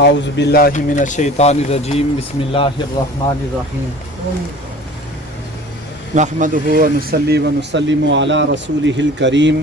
اعوذ باللہ من الشیطان الرجیم بسم اللہ الرحمن الرحیم نحمدہ ونصلی ونسلم علی رسولہ الکریم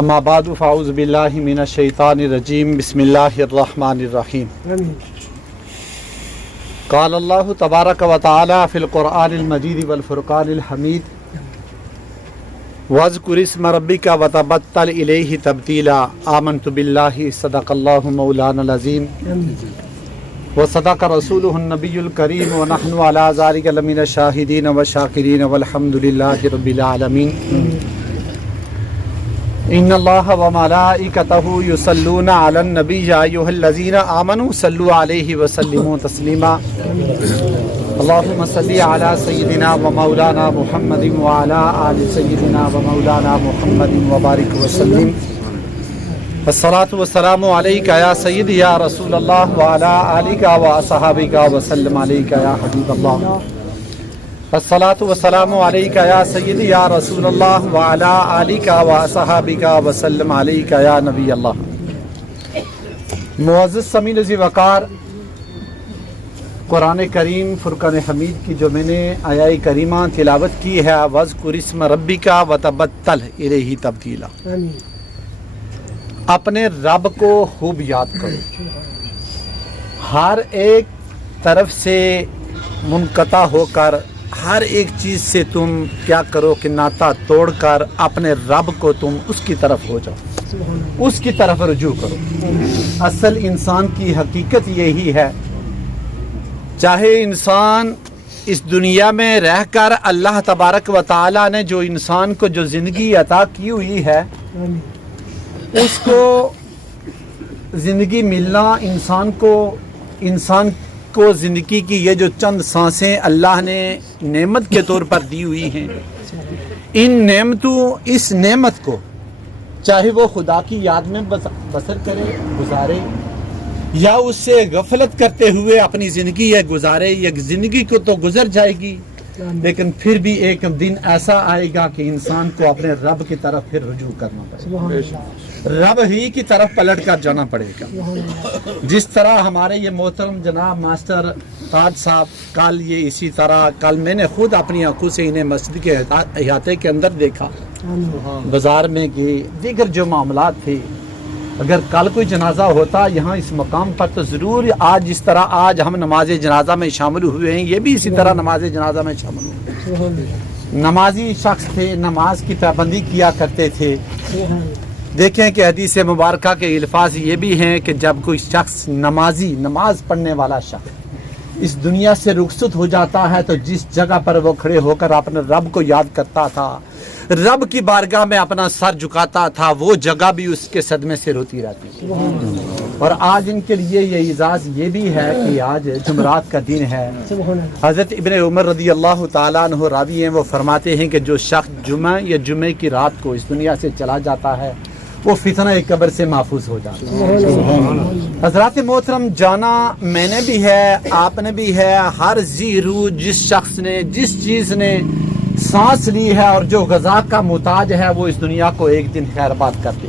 اما بعد فاعوذ باللہ من الشیطان الرجیم بسم اللہ الرحمن الرحیم قال اللہ تبارک و تعالی فی القرآن المجید والفرقان الحمید وَاذْكُرِ اسْمَ رَبِّكَ وَتَبَتَّلْ إِلَيْهِ تَبْتِيلًا آمَنْتُ بِاللَّهِ صدق اللَّهُ مَوْلَانَا الْعَظِيمُ وَصَدَقَ رَسُولُهُ النَّبِيُّ الْكَرِيمُ وَنَحْنُ عَلَى ذَلِكَ لَمِنَ الشَّاهِدِينَ وَالشَّاكِرِينَ وَالْحَمْدُ لِلَّهِ رَبِّ الْعَالَمِينَ إِنَّ اللَّهَ وَمَلَائِكَتَهُ يُصَلُّونَ عَلَى النَّبِيِّ يَا أَيُّهَا الَّذِينَ آمَنُوا صَلُّوا عَلَيْهِ وَسَلِّمُوا تَسْلِيمًا اللهم صل على سيدنا ومولانا محمد وعلى آل سيدنا ومولانا محمد وبارك وسلم الصلاة والسلام عليك يا سيدي يا رسول الله وعلى آلك وأصحابك وسلم عليك يا حبيب الله الصلاة والسلام عليك يا سيدي يا رسول الله وعلى آلك وأصحابك وسلم عليك يا نبي الله معزز سمیع ذی وقار قرآن کریم فرقان حمید کی جو میں نے آیہ کریمہ تلاوت کی ہے وَاذْكُرِ اسْمَ رَبِّكَ وَتَبَتَّلْ إِلَيْهِ تَبْتِيلًا، اپنے رب کو خوب یاد کرو، ہر ایک طرف سے منقطع ہو کر ہر ایک چیز سے تم کیا کرو کہ ناتا توڑ کر اپنے رب کو تم اس کی طرف ہو جاؤ، اس کی طرف رجوع کرو۔ اصل انسان کی حقیقت یہی ہے، چاہے انسان اس دنیا میں رہ کر اللہ تبارک و تعالیٰ نے جو انسان کو جو زندگی عطا کی ہوئی ہے اس کو زندگی ملنا، انسان کو زندگی کی یہ جو چند سانسیں اللہ نے نعمت کے طور پر دی ہوئی ہیں، اس نعمت کو چاہے وہ خدا کی یاد میں بسر کرے، گزارے، یا اس سے غفلت کرتے ہوئے اپنی زندگی یہ گزارے، یہ زندگی کو تو گزر جائے گی لیکن پھر بھی ایک دن ایسا آئے گا کہ انسان کو اپنے رب کی طرف پھر رجوع کرنا پڑے گا، رب ہی کی طرف پلٹ کر جانا پڑے گا۔ جس طرح ہمارے یہ محترم جناب ماسٹر تاج صاحب کل یہ اسی طرح کل میں نے خود اپنی آنکھوں سے انہیں مسجد کے احاطے کے اندر دیکھا، بازار میں گئے، دیگر جو معاملات تھے، اگر کل کوئی جنازہ ہوتا یہاں اس مقام پر تو ضرور آج جس طرح آج ہم نماز جنازہ میں شامل ہوئے ہیں یہ بھی اسی طرح نماز جنازہ میں شامل ہوئے۔ نمازی شخص تھے، نماز کی پابندی کیا کرتے تھے۔ دیکھیں کہ حدیث مبارکہ کے الفاظ یہ بھی ہیں کہ جب کوئی شخص نماز پڑھنے والا شخص اس دنیا سے رخصت ہو جاتا ہے تو جس جگہ پر وہ کھڑے ہو کر اپنے رب کو یاد کرتا تھا، رب کی بارگاہ میں اپنا سر جھکاتا تھا، وہ جگہ بھی اس کے صدمے سے روتی رہتی۔ اور آج ان کے لیے یہ اعزاز یہ بھی ہے کہ آج جمعرات کا دن ہے۔ حضرت ابن عمر رضی اللہ تعالیٰ عنہ راوی ہیں، وہ فرماتے ہیں کہ جو شخص جمعہ یا جمعے کی رات کو اس دنیا سے چلا جاتا ہے وہ فتنہ قبر سے محفوظ ہو جاتا ہے۔ حضرات محترم، جانا میں نے بھی ہے، آپ نے بھی ہے، ہر ذی روح جس شخص نے جس چیز نے سانس لی ہے اور جو غذا کا محتاج ہے وہ اس دنیا کو ایک دن خیر بات کر دے،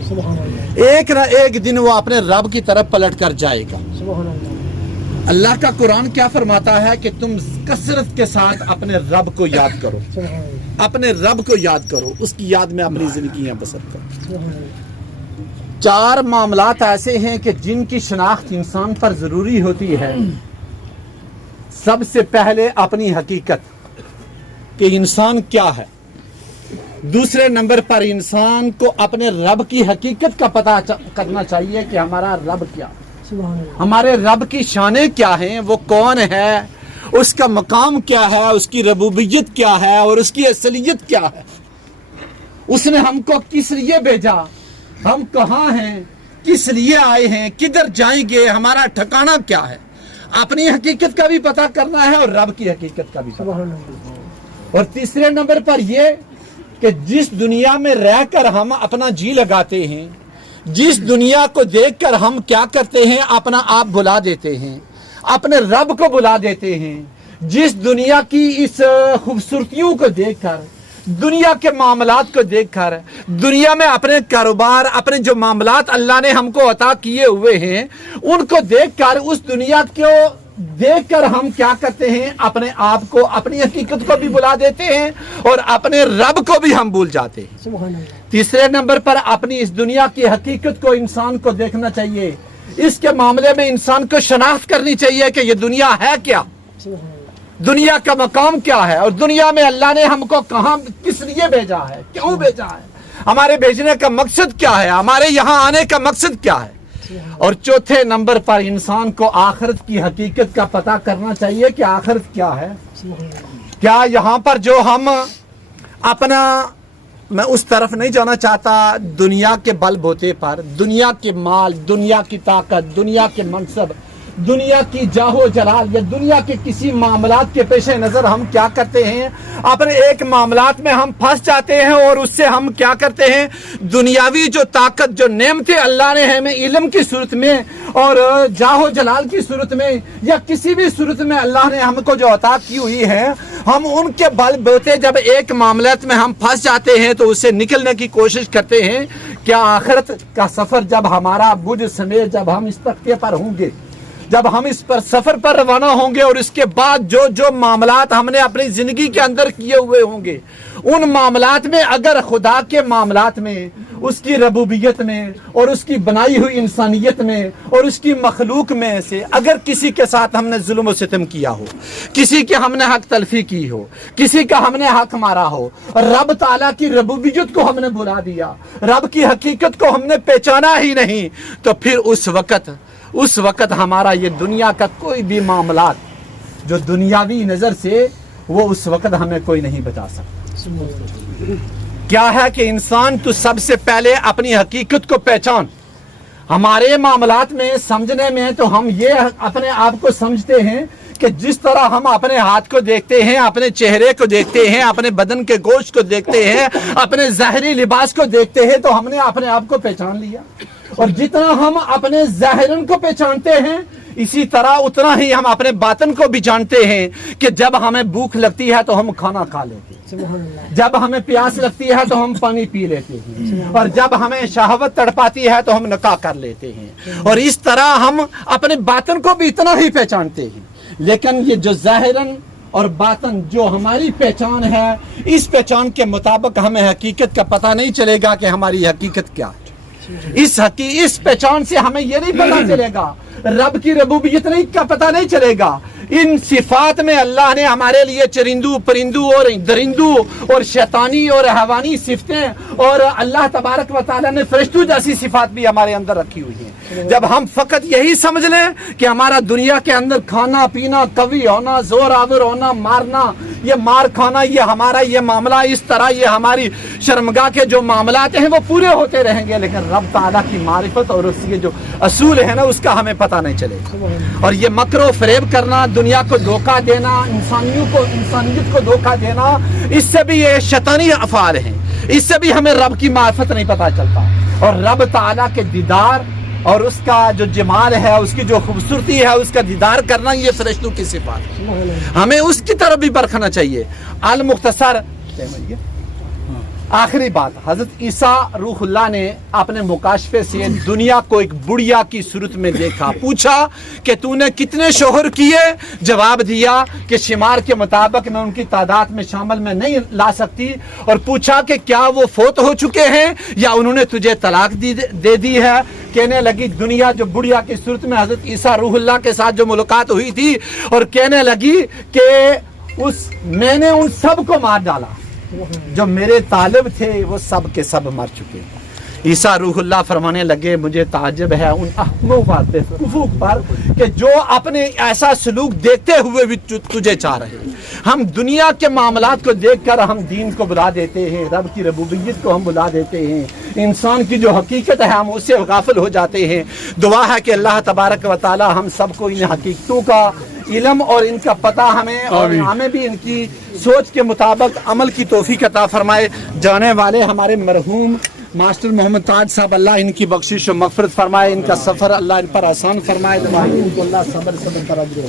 ایک نہ ایک دن وہ اپنے رب کی طرف پلٹ کر جائے گا۔ اللہ کا قرآن کیا فرماتا ہے کہ تم کثرت کے ساتھ اپنے رب کو یاد کرو، اپنے رب کو یاد کرو، اس کی یاد میں اپنی زندگیاں بسر کرو۔ 4 معاملات ایسے ہیں کہ جن کی شناخت انسان پر ضروری ہوتی ہے۔ سب سے پہلے اپنی حقیقت کہ انسان کیا ہے، دوسرے نمبر پر انسان کو اپنے رب کی حقیقت کا پتہ کرنا چاہیے کہ ہمارا رب کیا، ہمارے رب کی شانیں کیا ہیں، وہ کون ہے، اس کا مقام کیا ہے، اس کی ربوبیت کیا ہے اور اس کی اصلیت کیا ہے، اس نے ہم کو کس لیے بھیجا، ہم کہاں ہیں، کس لیے آئے ہیں، کدھر جائیں گے، ہمارا ٹھکانہ کیا ہے۔ اپنی حقیقت کا بھی پتہ کرنا ہے اور رب کی حقیقت کا بھی پتہ کرنا ہے۔ اور تیسرے نمبر پر یہ کہ جس دنیا میں رہ کر ہم اپنا جی لگاتے ہیں، جس دنیا کو دیکھ کر ہم کیا کرتے ہیں، اپنا آپ بھلا دیتے ہیں، اپنے رب کو بھلا دیتے ہیں، جس دنیا کی اس خوبصورتیوں کو دیکھ کر، दुनिया के मामलात को देखकर, दुनिया में अपने कारोबार, अपने जो मामलात अल्लाह ने हमको अता किए हुए हैं, उनको देखकर, उस दुनिया को देखकर हम क्या करते हैं, अपने आप को, अपनी हकीकत को भी भुला देते हैं और अपने रब को भी हम भूल जाते हैं। तीसरे नंबर पर अपनी इस दुनिया की हकीकत को इंसान को देखना चाहिए। इसके मामले में इंसान को शनाख्त करनी चाहिए कि ये दुनिया है क्या, दुनिया का मकाम क्या है, और दुनिया में अल्लाह ने हमको कहां, किस लिए भेजा है, क्यों भेजा है, हमारे भेजने का मकसद क्या है, हमारे यहाँ आने का मकसद क्या है। और चौथे नंबर पर इंसान को आखिरत की हकीकत का पता करना चाहिए कि आखिरत क्या है। क्या यहाँ पर जो हम अपना, मैं उस तरफ नहीं जाना चाहता, दुनिया के बलबूते पर, दुनिया के माल, दुनिया की ताकत, दुनिया के मनसब, दुनिया की जाहो जलाल या दुनिया के किसी मामलात के पेश नज़र हम क्या करते हैं, अपने एक मामलात में हम फंस जाते हैं और उससे हम क्या करते हैं, दुनियावी जो ताकत, जो नेमतें अल्लाह ने हमें इल्म की सूरत में और जाहो जलाल की सूरत में या किसी भी सूरत में अल्लाह ने हमको जो अता की हुई है, हम उनके बलबूते जब एक मामलात में हम फंस जाते हैं तो उससे निकलने की कोशिश करते हैं। क्या आखिरत का सफ़र जब हमारा बुझ समेत, जब हम इस तख्ते पर होंगे, जब हम इस पर सफर पर रवाना होंगे और इसके बाद जो जो मामलात हमने अपनी जिंदगी के अंदर किए हुए होंगे, उन मामलात में अगर खुदा के मामलात में, उसकी रबूबियत में और उसकी बनाई हुई इंसानियत में और उसकी मखलूक में से अगर किसी के साथ हमने जुल्म और सितम किया हो, किसी के हमने हक तलफी की हो, किसी का हमने हक मारा हो, रब ताला की रबूबियत को हमने भुला दिया, रब की हकीकत को हमने पहचाना ही नहीं, तो फिर उस वक़्त हमारा ये दुनिया का कोई भी मामलात जो दुनियावी नज़र से, वो उस वक़्त हमें कोई नहीं बचा सकता। क्या है कि इंसान तो सबसे पहले अपनी हकीकत को पहचान। हमारे मामलात में समझने में तो हम ये अपने आप को समझते हैं कि जिस तरह हम अपने हाथ को देखते हैं, अपने चेहरे को देखते हैं, अपने बदन के गोश्त को देखते हैं, अपने ज़ाहिरी लिबास को देखते हैं, तो हमने अपने आप को पहचान लिया। और जितना हम अपने ज़ाहिरन को पहचानते हैं, इसी तरह उतना ही हम अपने बातन को भी जानते हैं कि जब हमें भूख लगती है तो हम खाना खा लेते हैं, जब हमें प्यास लगती है तो हम पानी पी लेते हैं, और जब हमें शहावत तड़पाती है तो हम निकाह कर लेते हैं। और इस तरह हम अपने बातन को भी इतना ही पहचानते हैं। लेकिन ये जो ज़ाहिरन और बातन जो हमारी पहचान है, इस पहचान के मुताबिक हमें हकीकत का पता नहीं चलेगा कि हमारी हकीकत क्या है। इस पहचान से हमें यह नहीं पता चलेगा, रब की रबूबियत नहीं का पता नहीं चलेगा। इन सिफात में अल्लाह ने हमारे लिए चरिंदू, परिंदू और दरिंदू और शैतानी और हवानी सिफतें और अल्लाह तबारक व तआला ने फरिश्तों जैसी सिफात भी हमारे अंदर रखी हुई है। जब हम फकत यही समझ लें कि हमारा दुनिया के अंदर खाना पीना, कवि होना, जोर आवर होना, मारना, ये मार खाना, ये हमारा ये मामला इस तरह, ये हमारी शर्मगाह के जो मामलात हैं वो पूरे होते रहेंगे, लेकिन रब ताला की मारिफत और उसके जो असूल है ना, उसका हमें पता नहीं चलेगा। और ये मकरो फरेब करना, दुनिया को धोखा देना, इंसानियत को धोखा देना, इससे भी ये शैतानी अफ़आल हैं, इससे भी हमें रब की मारिफत नहीं पता चलता। और रब ताला के दीदार और उसका जो जमाल है, उसकी जो खूबसूरती है, उसका दीदार करना, ये फरिश्तों की सिफात है। हमें उसकी तरफ भी बरखना चाहिए। अल मुख्तसर आखिरी बात, हजरत ईसा रूहुल्लाह ने अपने मुकाशफे से दुनिया को एक बुढ़िया की सूरत में देखा। पूछा कि तूने कितने शोहर किए? जवाब दिया कि शुमार के मुताबिक मैं उनकी तादाद में शामिल में नहीं ला सकती। और पूछा कि क्या वो फोत हो चुके हैं या उन्होंने तुझे तलाक दे दी है? कहने लगी, दुनिया जो बुढ़िया की सूरत में हजरत ईसा रूहुल्लाह के साथ जो मुलाकात हुई थी, और कहने लगी कि मैंने उन सब को मार डाला, जो मेरे तालिब थे वो सब के सब मर चुके। ईसा रूहुल्लाह फरमाने लगे, मुझे ताज्जुब है उन अहमकों पर कि जो अपने ऐसा सलूक देखते हुए भी तुझे चाह रहे हैं। हम दुनिया के मामलात को देखकर हम दीन को बुला देते हैं, रब की रबूबियत को हम बुला देते हैं, इंसान की जो हकीकत है हम उससे गाफिल हो जाते हैं। दुआ है कि अल्लाह तबारक व तआला हम सबको इन हकीकतों का इल्म और इनका पता हमें और हमें भी इनकी सोच के मुताबिक अमल की तौफीक अता फरमाए। जाने वाले हमारे मरहूम मास्टर मोहम्मद ताज साहब, अल्लाह इनकी बख्शिश और मगफरत फरमाए, इनका सफ़र अल्लाह इन पर आसान फरमाए, इनको अल्लाह सब्र पर अजर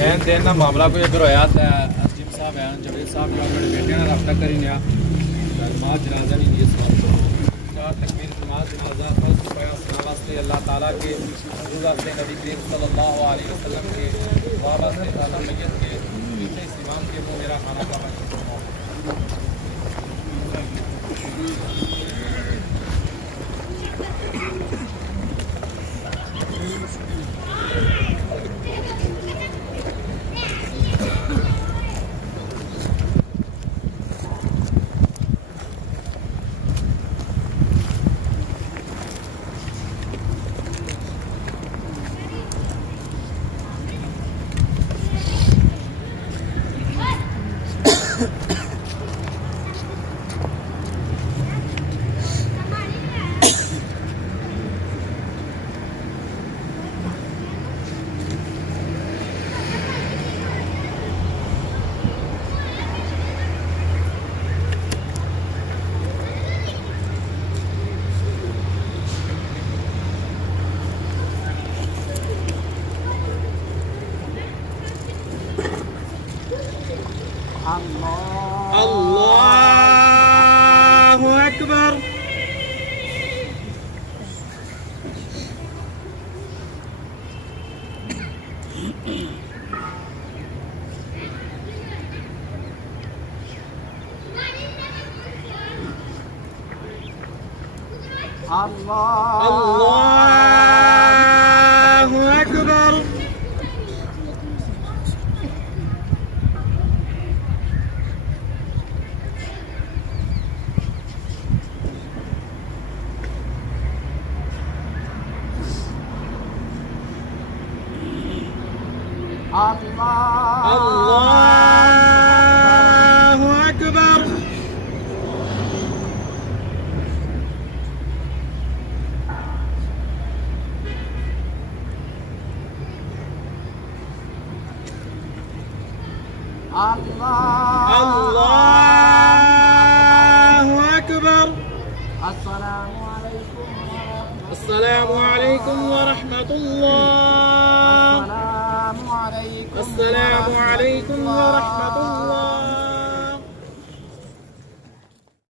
لین دین کا معاملہ کوئی اگر ہوا تو اسجم صاحب ہیں جوید صاحب جو اپنے بیٹے نے رابطہ کری لیا نماز جنازہ نہیں دی سوال تکبیر نماز جنازہ فرض پایا واسطے اللہ تعالیٰ کے حضور اپنے نبی کریم صلی اللہ علیہ وسلم کے وابستہ تعالیٰ میت کے پیچھے اس امام کے وہ میرا خانہ کا اللہ اکبر اللہ اکبر اللہ اکبر اللہ اکبر السلام علیکم ورحمۃ اللہ